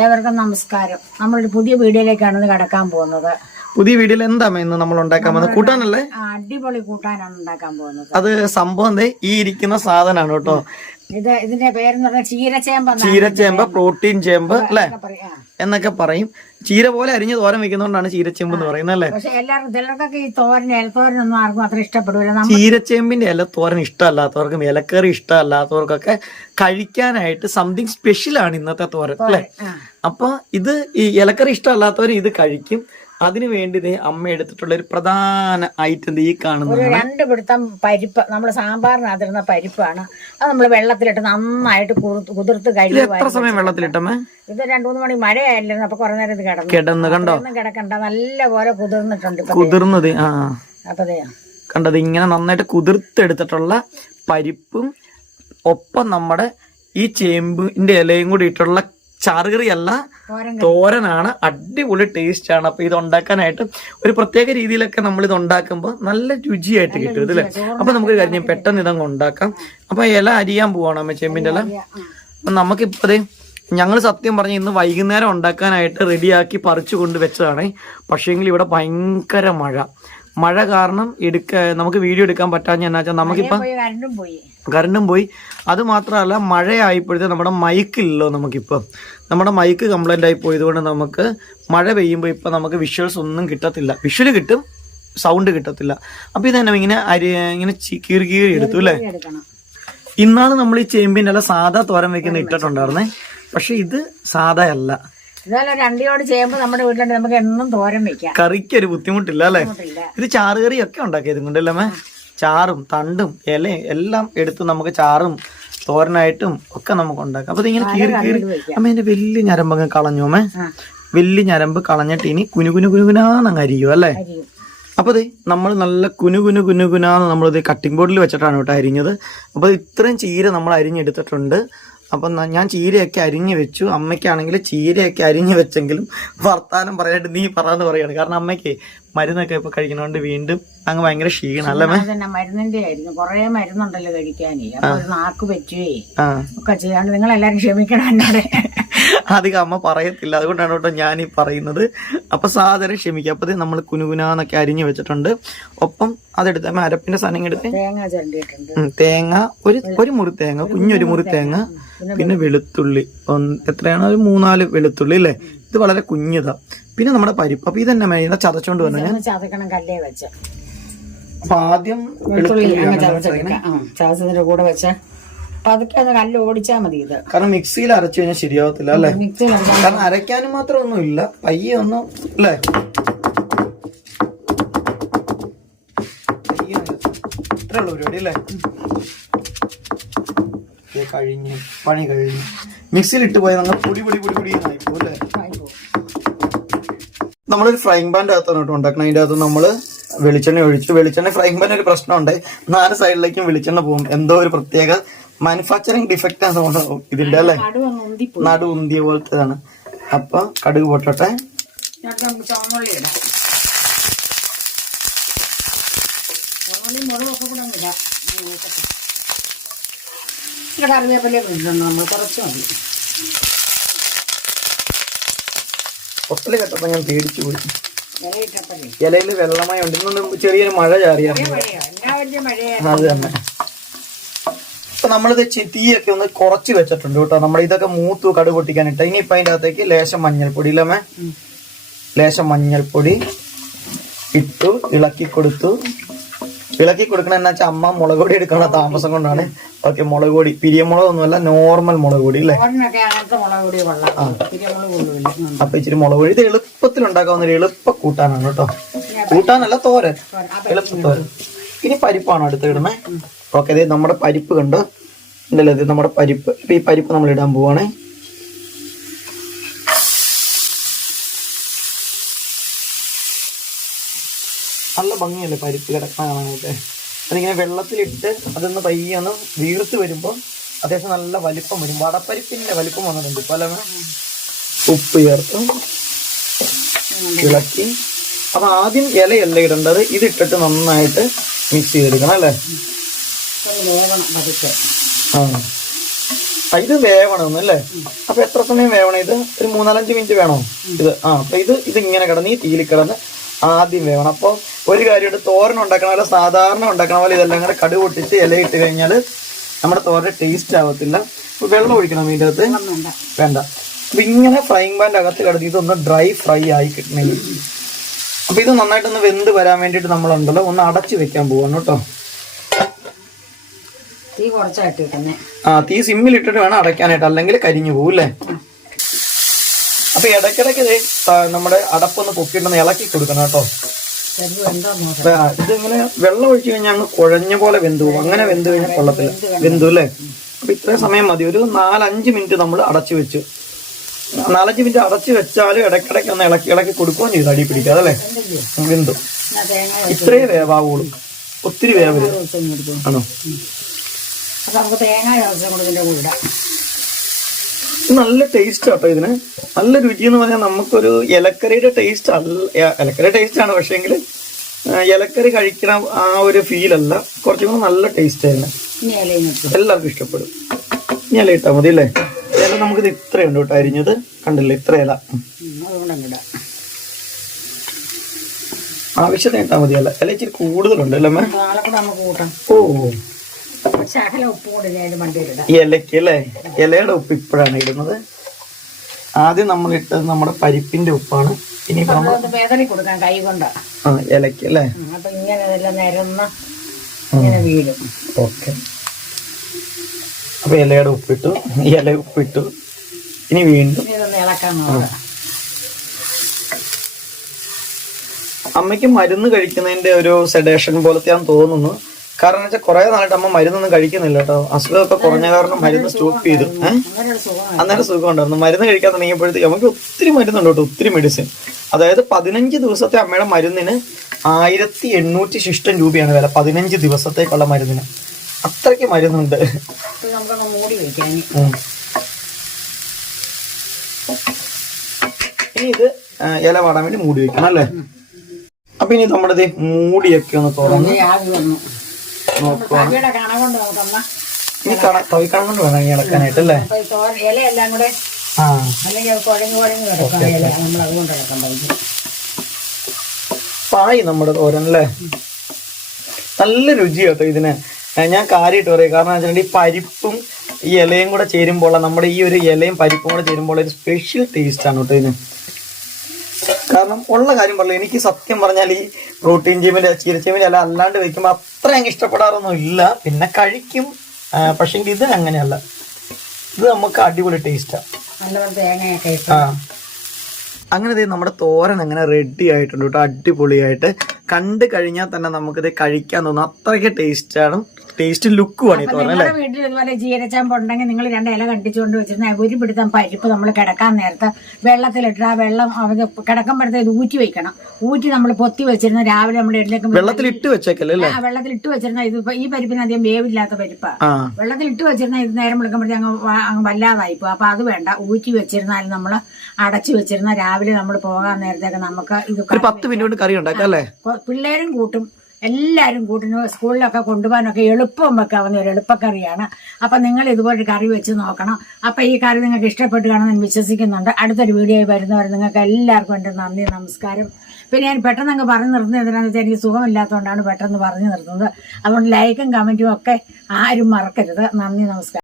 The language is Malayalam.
ഏവർക്കും നമസ്കാരം. നമ്മളൊരു പുതിയ വീഡിയോയിലേക്കാണ് കടക്കാൻ പോകുന്നത്. പുതിയ വീഡിയോയിൽ എന്താ ഇന്ന് നമ്മൾ ഉണ്ടാക്കാൻ പോകുന്നത്? കൂട്ടാനല്ലേ? അടിപൊളി കൂട്ടാനാണ് ഉണ്ടാക്കാൻ പോകുന്നത്. അത് സംഭവം ഈ ഇരിക്കുന്ന സാധനമാണ് കേട്ടോ. ഇതിന്റെ പേരെന്ന് പറഞ്ഞാൽ ചീരച്ചേമ്പ്, പ്രോട്ടീൻ ചേമ്പ് അല്ലെ എന്നൊക്കെ പറയും. ചീര പോലെ അരിഞ്ഞ് തോരൻ വെക്കുന്നോണ്ടാണ് ചീരച്ചേമ്പ് എന്ന് പറയുന്നത് അല്ലേ? പക്ഷെ എല്ലാവർക്കും ചിലർക്കൊക്കെ ഈ ഇലത്തോരനൊന്നും ആർക്കും അത്ര ഇഷ്ടപ്പെടില്ല. ചീരച്ചേമ്പിന്റെ ഇലത്തോരൻ ഇഷ്ടമല്ലാത്തവർക്കും ഇലക്കറി ഇഷ്ടമല്ലാത്തവർക്കൊക്കെ കഴിക്കാനായിട്ട് സംതിങ് സ്പെഷ്യൽ ആണ് ഇന്നത്തെ തോരൻ അല്ലെ. അപ്പൊ ഇത് ഈ ഇലക്കറി ഇഷ്ടമല്ലാത്തവർ ഇത് കഴിക്കും. അതിനു വേണ്ടി അമ്മ എടുത്തിട്ടുള്ള ഒരു പ്രധാന ഐറ്റം ഈ കാണുന്നത് 2 പിടുത്തം പരിപ്പ്. നമ്മൾ സാമ്പാറിനകത്തിരുന്ന പരിപ്പാണ്. അത് നമ്മൾ വെള്ളത്തിലിട്ട് നന്നായിട്ട് കുതിർത്ത് കഴിഞ്ഞു. എത്ര സമയം വെള്ളത്തിലിട്ടമ്മേ? ഇത് 2-3 മണി മഴയായിരുന്നു. അപ്പൊ കുറെ നേരം ഇത് കിടന്ന് കണ്ടോ? കിടക്കണ്ട, നല്ല പോലെ കുതിർന്നിട്ടുണ്ട്. കുതിർന്നത് അപ്പൊ കണ്ടത് ഇങ്ങനെ നന്നായിട്ട് കുതിർത്തെടുത്തിട്ടുള്ള പരിപ്പും ഒപ്പം നമ്മുടെ ഈ ചേമ്പിന്റെ ഇലയും കൂടി ഇട്ടുള്ള ചാറുകറിയല്ല, തോരനാണ്. അടിപൊളി ടേസ്റ്റ് ആണ്. അപ്പൊ ഇത് ഉണ്ടാക്കാനായിട്ട് ഒരു പ്രത്യേക രീതിയിലൊക്കെ നമ്മൾ ഇത് ഉണ്ടാക്കുമ്പോൾ നല്ല രുചിയായിട്ട് കിട്ടും ഇതില്ലേ. അപ്പൊ നമുക്ക് കാര്യം പെട്ടെന്ന് ഇതങ്ങ് ഉണ്ടാക്കാം. അപ്പൊ ഇല അരിയാൻ പോവാണ് അമ്മ, ചേമ്പിന്റെ ഇല. അപ്പൊ നമുക്കിപ്പോ ഞങ്ങൾ സത്യം പറഞ്ഞ ഇന്ന് വൈകുന്നേരം ഉണ്ടാക്കാനായിട്ട് റെഡിയാക്കി പറിച്ചു കൊണ്ട് വെച്ചതാണ്. പക്ഷേങ്കിൽ ഇവിടെ ഭയങ്കര മഴ കാരണം നമുക്ക് വീഡിയോ എടുക്കാൻ പറ്റാഞ്ഞ എന്നാ വെച്ചാൽ നമുക്കിപ്പം കറണ്ടും പോയി. അത് മാത്രമല്ല മഴയായപ്പോഴത്തെ നമ്മുടെ മൈക്കില്ലല്ലോ. നമുക്കിപ്പം നമ്മുടെ മൈക്ക് കംപ്ലൈന്റ് ആയി പോയതുകൊണ്ട് നമുക്ക് മഴ പെയ്യുമ്പോൾ ഇപ്പൊ നമുക്ക് വിഷ്വൽസ് ഒന്നും കിട്ടത്തില്ല. വിഷ്വല് കിട്ടും, സൗണ്ട് കിട്ടത്തില്ല. അപ്പൊ ഇത് തന്നെ ഇങ്ങനെ കീറി എടുത്തു അല്ലേ. ഇന്നാണ് നമ്മൾ ഈ ചേമ്പിന്റെ അല്ല സാധാ തോരൻ വെക്കുന്ന ഇട്ടിട്ടുണ്ടായിരുന്നേ. പക്ഷെ ഇത് സാധാ അല്ല. ഇതുപോലെ 2 ജോടി ചേമ്പ് നമ്മുടെ വീട്ടിലുണ്ട്. നമുക്ക് എന്നും തോരൻ വെക്കാം. കറിക്ക് ഒരു ബുദ്ധിമുട്ടില്ല അല്ലെ. ഇത് ചാറുകറി ഒക്കെ ഉണ്ടാക്കിയത് കൊണ്ടല്ലേ. ചാറും തണ്ടും ഇലയും എല്ലാം എടുത്ത് നമുക്ക് ചാറും തോരനായിട്ടും ഒക്കെ നമുക്ക് ഉണ്ടാക്കാം. അപ്പൊ ഇതിങ്ങനെ കീറി അമ്മ എന്റെ വലിയ ഞരമ്പങ്ങ് കളഞ്ഞു അമ്മേ. വലിയ ഞരമ്പ് കളഞ്ഞിട്ട് ഇനി കുനുകുനാന്നങ്ങ് അരിയും അല്ലേ. അപ്പൊ നമ്മൾ നല്ല കുനുകുനാന്ന് നമ്മളിത് കട്ടിംഗ് ബോർഡിൽ വെച്ചിട്ടാണ് കേട്ടോ അരിഞ്ഞത്. അപ്പൊ ഇത്രയും ചീര നമ്മൾ അരിഞ്ഞെടുത്തിട്ടുണ്ട്. അപ്പൊ ഞാൻ ചീരയൊക്കെ അരിഞ്ഞു വെച്ചു. അമ്മയ്ക്കാണെങ്കിൽ ചീരയൊക്കെ അരിഞ്ഞു വെച്ചെങ്കിലും വർത്താനം പറയാനായിട്ട് നീ പറയാന്ന് പറയാണ്. കാരണം അമ്മയ്ക്ക് മരുന്നൊക്കെ ഇപ്പൊ കഴിക്കണോണ്ട് വീണ്ടും അങ്ങ് ഭയങ്കര ക്ഷീണം അല്ലേ. മരുന്നിന്റെ ആയിരുന്നു, കൊറേ മരുന്നുണ്ടല്ലോ കഴിക്കാനേ. അപ്പൊ നാക്ക് പറ്റുവേ ഒക്കെ ചെയ്യാണ്ട് നിങ്ങളെല്ലാരും ക്ഷമിക്കണം എന്നോട്. അധികം അമ്മ പറയത്തില്ല, അതുകൊണ്ടാണ് കേട്ടോ ഞാൻ ഈ പറയുന്നത്. അപ്പൊ സാധാരണ ക്ഷമിക്കുക. അപ്പൊ നമ്മൾ കുനുകുനാന്നൊക്കെ അരിഞ്ഞു വെച്ചിട്ടുണ്ട്. ഒപ്പം അതെടുത്ത് അരപ്പിന്റെ സാധനം എടുത്ത് തേങ്ങ ഒരു മുറി തേങ്ങ, കുഞ്ഞൊരു മുറി തേങ്ങ, പിന്നെ വെളുത്തുള്ളി എത്രയാണ്, ഒരു 3-4 വെളുത്തുള്ളി അല്ലേ. ഇത് വളരെ കുഞ്ഞതാ. പിന്നെ നമ്മുടെ പരിപ്പ്. അപ്പൊ ഇതെന്നെ മേലെ ചതച്ചോണ്ട് വന്നു ഞാൻ. ചതക്കണം കല്ലേ വെച്ച്. അപ്പൊ ആദ്യം ചതച്ചതിന്റെ കൂടെ വെച്ച പതുക്കെ അത് കല്ല് ഓടിച്ചാ മതി. ഇത് കാരണം മിക്സിയിൽ അരച്ചു കഴിഞ്ഞാൽ ശരിയാവത്തില്ല അല്ലെ. കാരണം അരയ്ക്കാനും മാത്രം ഒന്നും ഇല്ല, പയ്യെ ഒന്നും അല്ലേ. ഇത്രേ ഉള്ളൂ പരിപാടി അല്ലേ. പണി കഴിഞ്ഞു. മിക്സിയിൽ ഇട്ട് പോയാൽ നമ്മൾ പൊടി ആയിപ്പോ അല്ലേ. നമ്മളൊരു ഫ്രൈങ് പാൻ്റെ അകത്താണ് കേട്ടോ ഉണ്ടാക്കണം. അതിൻ്റെ അകത്ത് നമ്മള് വെളിച്ചെണ്ണ ഒഴിച്ചു. വെളിച്ചെണ്ണ ഫ്രൈങ് പാൻ ഒരു പ്രശ്നമുണ്ട്, 4 സൈഡിലേക്കും വെളിച്ചെണ്ണ പോകും. എന്തോ ഒരു പ്രത്യേക മാനുഫാക്ചറിങ് ഡിഫക്റ്റ് ആണ് തോന്നുന്നു ഇതിന്റെ അല്ലേ. നടു ഉന്തിയ പോലത്തേതാണ്. അപ്പൊ കടുക് പൊട്ടട്ടെ. ഒത്തല് കേട്ടപ്പോ ഞാൻ പേടിച്ചു പോയി. ഇലയില് വെള്ളമായി ഉണ്ട്. ഇന്നൊന്നും ചെറിയൊരു മഴ ചാറിയായിരുന്നു. അത് തന്നെ. അപ്പൊ നമ്മളിത് തീയൊക്കെ ഒന്ന് കുറച്ച് വെച്ചിട്ടുണ്ട് കേട്ടോ. നമ്മൾ ഇതൊക്കെ മൂത്തു കടുക് പൊട്ടിക്കാനിട്ട്. ഇനിയിപ്പൊ അതിന്റെ അകത്തേക്ക് ലേശം മഞ്ഞൾപ്പൊടി ഇല്ലമ്മേ. ലേശം മഞ്ഞൾപ്പൊടി ഇട്ടു, ഇളക്കി കൊടുക്കണം. എന്നാ വെച്ചാൽ അമ്മ മുളക് പൊടി എടുക്കാനുള്ള താമസം കൊണ്ടാണ്. ഓക്കെ, മുളക് പൊടി പിരിയമുളകൊന്നുമല്ല, നോർമൽ മുളക് പൊടി അല്ലേ. അപ്പൊ ഇച്ചിരി മുളക് പൊടി. ഇത് എളുപ്പത്തിൽ ഉണ്ടാക്കാവുന്ന ഒരു എളുപ്പ കൂട്ടാനാണ് കേട്ടോ. കൂട്ടാനല്ല, തോരൻ, എളുപ്പത്തോരൻ. ഇനി പരിപ്പാണ് അടുത്ത് ഇടണേ. ഓക്കെ, അതെ നമ്മുടെ പരിപ്പ് കണ്ടോ ഉണ്ടല്ലോ. ഇത് നമ്മുടെ പരിപ്പ്. ഇപ്പൊ ഈ പരിപ്പ് നമ്മൾ ഇടാൻ പോവാണേ. നല്ല ഭംഗിയല്ലേ പരിപ്പ് കിടക്കാനായിട്ട്. അതിങ്ങനെ വെള്ളത്തിലിട്ട് അതൊന്ന് പയ്യെ ഒന്ന് വീർത്ത് വരുമ്പോൾ അത്യാവശ്യം നല്ല വലിപ്പം വരും. വടപ്പരിപ്പിന്റെ വലിപ്പം വന്നിട്ടുണ്ട് ഇപ്പൊ അല്ലേ. ഉപ്പ് ചേർത്ത് ഇളക്കി. അപ്പൊ ആദ്യം ഇലയല്ല ഇടേണ്ടത്, ഇതിട്ടിട്ട് നന്നായിട്ട് മിക്സ് ചെയ്തെടുക്കണം അല്ലേ. ഇത് വേവണം അല്ലേ? അപ്പൊ എത്ര സമയം വേവണം ഇത്? ഒരു 3-4 മിനിറ്റ് വേണോ ഇത്? അപ്പൊ ഇത് ഇങ്ങനെ കിടന്ന് ഈ തീയിൽ കിടന്ന് ആദ്യം വേവണം. അപ്പൊ ഒരു കാര്യം, തോരൻ ഉണ്ടാക്കണ പോലെ, സാധാരണ ഉണ്ടാക്കണ പോലെ ഇതെല്ലാം കൂടെ കടുക് പൊട്ടിച്ച് ഇല ഇട്ട് കഴിഞ്ഞാൽ നമ്മുടെ തോരൻ ടേസ്റ്റ് ആവത്തില്ല. വെള്ളം ഒഴിക്കണം ഇതിൻ്റെ അകത്ത്? വേണ്ട. അപ്പൊ ഇങ്ങനെ ഫ്രൈങ് പാൻ്റെ അകത്ത് കിടന്ന് ഇതൊന്ന് ഡ്രൈ ഫ്രൈ ആയി കിട്ടണമെങ്കിൽ, അപ്പൊ ഇത് നന്നായിട്ടൊന്ന് വെന്ത് വരാൻ വേണ്ടിയിട്ട് നമ്മളുണ്ടല്ലോ ഒന്ന് അടച്ചു വെക്കാൻ പോവാണ് കേട്ടോ. തീ കുറച്ചായിട്ട് തന്നെ. തീ സിമ്മിൽ ഇട്ടിട്ട് വേണം അടയ്ക്കാനായിട്ട്, അല്ലെങ്കിൽ കരിഞ്ഞു പോകും അല്ലേ? അപ്പൊ ഇടയ്ക്കിടയ്ക്ക് നമ്മുടെ അടപ്പൊന്ന് പൊക്കിയിട്ടൊന്ന് ഇളക്കി കൊടുക്കണം കേട്ടോ. ഇതിങ്ങനെ വെള്ളം ഒഴിച്ചു കഴിഞ്ഞാൽ അങ്ങ് കുഴഞ്ഞ പോലെ വെന്തു പോകും. അങ്ങനെ വെന്ത് കഴിഞ്ഞാൽ കൊള്ളത്തില്ല. വെന്തു അല്ലേ? അപ്പൊ ഇത്രയും സമയം മതി. ഒരു 4-5 മിനിറ്റ് നമ്മൾ അടച്ചു വെച്ചു. 4-5 മിനിറ്റ് അടച്ചു വെച്ചാലും ഇടയ്ക്കിടയ്ക്ക് ഒന്ന് ഇളക്കി കൊടുക്കുകയും ചെയ്തു, അടി പിടിക്കാതെ അല്ലേ? വെന്തു. ഇത്രയും വേവാവുള്ളൂ, ഒത്തിരി വേവരുത്. ആണോ? നല്ല ടേസ്റ്റ് ആട്ടോ ഇതിന്. നല്ല രുചി എന്ന് പറഞ്ഞാൽ നമുക്കൊരു ഇലക്കറിയുടെ ടേസ്റ്റ് അല്ല. ഇലക്കറി ടേസ്റ്റ് ആണ്, പക്ഷേങ്കിൽ ഇലക്കറി കഴിക്കണ ആ ഒരു ഫീലല്ല. കുറച്ചും കൂടെ നല്ല ടേസ്റ്റ് ആയിരുന്നു. എല്ലാവർക്കും ഇഷ്ടപ്പെടും. ഇനി ഇല ഇട്ടാൽ മതി അല്ലേ? ഇല നമുക്കിത് ഇത്രയുണ്ട് കേട്ടോ അരിഞ്ഞത്, കണ്ടില്ലേ? ഇത്ര ഇല ആവശ്യത്തിന് ഇട്ടാൽ മതി. ഇല ഇച്ചിരി കൂടുതലുണ്ട് അല്ലേ? ഓ, ഈ ഇലയ്ക്ക് അല്ലേ? ഇലയുടെ ഉപ്പ് ഇപ്പോഴാണ് ഇടുന്നത്. ആദ്യം നമ്മൾ ഇട്ടത് നമ്മുടെ പരിപ്പിന്റെ ഉപ്പാണ്. ഇനി ഇലയ്ക്ക് അല്ലേ? ഓക്കെ. അപ്പൊ ഇലയുടെ ഉപ്പിട്ടു, ഇല ഉപ്പിട്ടു. ഇനി വീണ്ടും അമ്മയ്ക്ക് മരുന്ന് കഴിക്കുന്നതിന്റെ ഒരു സെഡേഷൻ പോലത്തെയാന്ന് തോന്നുന്നു. കാരണം വെച്ചാൽ കുറെ നാളായിട്ട് അമ്മ മരുന്നൊന്നും കഴിക്കുന്നില്ല കേട്ടോ. അസുഖമൊക്കെ കുറഞ്ഞ കാരണം മരുന്ന് സ്റ്റോപ്പ് ചെയ്തു. അന്നേരം സുഖം ഉണ്ടായിരുന്നു. മരുന്ന് കഴിക്കാൻ തുടങ്ങിയപ്പോഴത്തേക്ക് നമുക്ക് ഒത്തിരി മരുന്നുണ്ട് കേട്ടോ, ഒത്തിരി മെഡിസിൻ. അതായത് 15 ദിവസത്തെ അമ്മയുടെ മരുന്നിന് 1800 ശിഷ്ടം രൂപയാണ് വില. 15 ദിവസത്തേക്കുള്ള മരുന്നിന് അത്രയ്ക്ക് മരുന്നുണ്ട്. ഇനി ഇത് ഇല വാടാൻ വേണ്ടി മൂടി വെക്കണം അല്ലേ? അപ്പൊ ഇനി നമ്മുടെ മൂടിയൊക്കെ ഒന്ന് തുറന്ന് നോക്കുവാണ്. ഇനി തവിക്കണം കൊണ്ട് വേണം ഇളക്കാനായിട്ട് അല്ലേ? പായി നമ്മുടെ തോരൻ അല്ലേ? നല്ല രുചിയാട്ടോ ഇതിന്. ഞാൻ കാര്യമായിട്ട് പറയും. കാരണം വെച്ചിട്ടുണ്ടെങ്കിൽ ഈ പരിപ്പും ഈ ഇലയും കൂടെ ചേരുമ്പോൾ, നമ്മുടെ ഈ ഒരു ഇലയും പരിപ്പും കൂടെ ചേരുമ്പോൾ ഒരു സ്പെഷ്യൽ ടേസ്റ്റ് ആണ് കേട്ടോ ഇതിന്. കാരണം ഉള്ള കാര്യം പറഞ്ഞു, എനിക്ക് സത്യം പറഞ്ഞാൽ ഈ പ്രോട്ടീൻ ജീമിന്റെ ചീരച്ചീമിന്റെ അല്ല അല്ലാണ്ട് വെക്കുമ്പോൾ അത്ര അങ്ങ് ഇഷ്ടപ്പെടാറൊന്നും ഇല്ല. പിന്നെ കഴിക്കും, പക്ഷെ ഇത് അങ്ങനെയല്ല. ഇത് നമുക്ക് അടിപൊളി ടേസ്റ്റാണ്. അങ്ങനെ നമ്മുടെ തോരൻ അങ്ങനെ റെഡി ആയിട്ടുണ്ട് കേട്ടോ, അടിപൊളിയായിട്ട്. കണ്ടു കഴിഞ്ഞാൽ തന്നെ നമുക്കിത് കഴിക്കാൻ തോന്നും, അത്രയ്ക്ക് ടേസ്റ്റാണ്. ടേസ്റ്റ് ലുക്കുമാണ് ഈ തോരൻ അല്ലേ? വീട്ടിൽ ഇതുപോലെ ജീരച്ചാമ്പ് ഉണ്ടെങ്കിൽ നിങ്ങൾ 2 ഇല കണ്ടിച്ചുകൊണ്ട് വെച്ചിരുന്ന ഒരു പിടുത്തം പരിപ്പ് നമ്മൾ കിടക്കാൻ നേരത്ത് വെള്ളത്തിലിട്ട് ആ വെള്ളം കിടക്കുമ്പോഴത്തേക്ക് ഊറ്റി വെക്കണം. ഊറ്റി നമ്മൾ പൊത്തി വെച്ചിരുന്ന രാവിലെ നമ്മുടെ ഇടയിലേക്ക് വെള്ളത്തിലിട്ട് വെച്ചേക്കല്ലേ? വെള്ളത്തിലിട്ട് വെച്ചിരുന്ന ഇത് ഈ പരിപ്പിന് അധികം വേവില്ലാത്ത പരിപ്പാ. വെള്ളത്തിലിട്ട് വെച്ചിരുന്ന ഇത് നേരം വിളിക്കുമ്പോഴത്തേക്ക് അങ്ങ് വല്ലാതായിപ്പോ. അപ്പൊ അത് വേണ്ട, ഊറ്റി വെച്ചിരുന്നാലും നമ്മൾ അടച്ചു വെച്ചിരുന്ന രാവിലെ നമ്മൾ പോകാൻ നേരത്തേക്ക് നമുക്ക് ഇത് 10 മിനിറ്റ് കൊണ്ട് കറി ഉണ്ടാക്കാം അല്ലേ? പിള്ളേരും കൂട്ടും, എല്ലാവരും കൂട്ടിന് സ്കൂളിലൊക്കെ കൊണ്ടുപോകാനൊക്കെ എളുപ്പം വെക്കാവുന്ന ഒരു എളുപ്പക്കറിയാണ്. അപ്പം നിങ്ങൾ ഇതുപോലെ കറി വെച്ച് നോക്കണം. അപ്പം ഈ കറി നിങ്ങൾക്ക് ഇഷ്ടപ്പെട്ട് കാണുമെന്ന് വിശ്വസിക്കുന്നുണ്ട്. അടുത്തൊരു വീഡിയോയിൽ വരുന്നവരെ നിങ്ങൾക്ക് എല്ലാവർക്കും എൻ്റെ നന്ദി, നമസ്കാരം. പിന്നെ ഞാൻ പെട്ടെന്ന് അങ്ങ് പറഞ്ഞു നിർത്തുന്നത് എന്തിനാണെന്ന് വെച്ചാൽ എനിക്ക് സുഖമില്ലാത്തതുകൊണ്ടാണ് പെട്ടെന്ന് പറഞ്ഞു നിർത്തുന്നത്. അതുകൊണ്ട് ലൈക്കും കമൻറ്റും ഒക്കെ ആരും മറക്കരുത്. നന്ദി, നമസ്കാരം.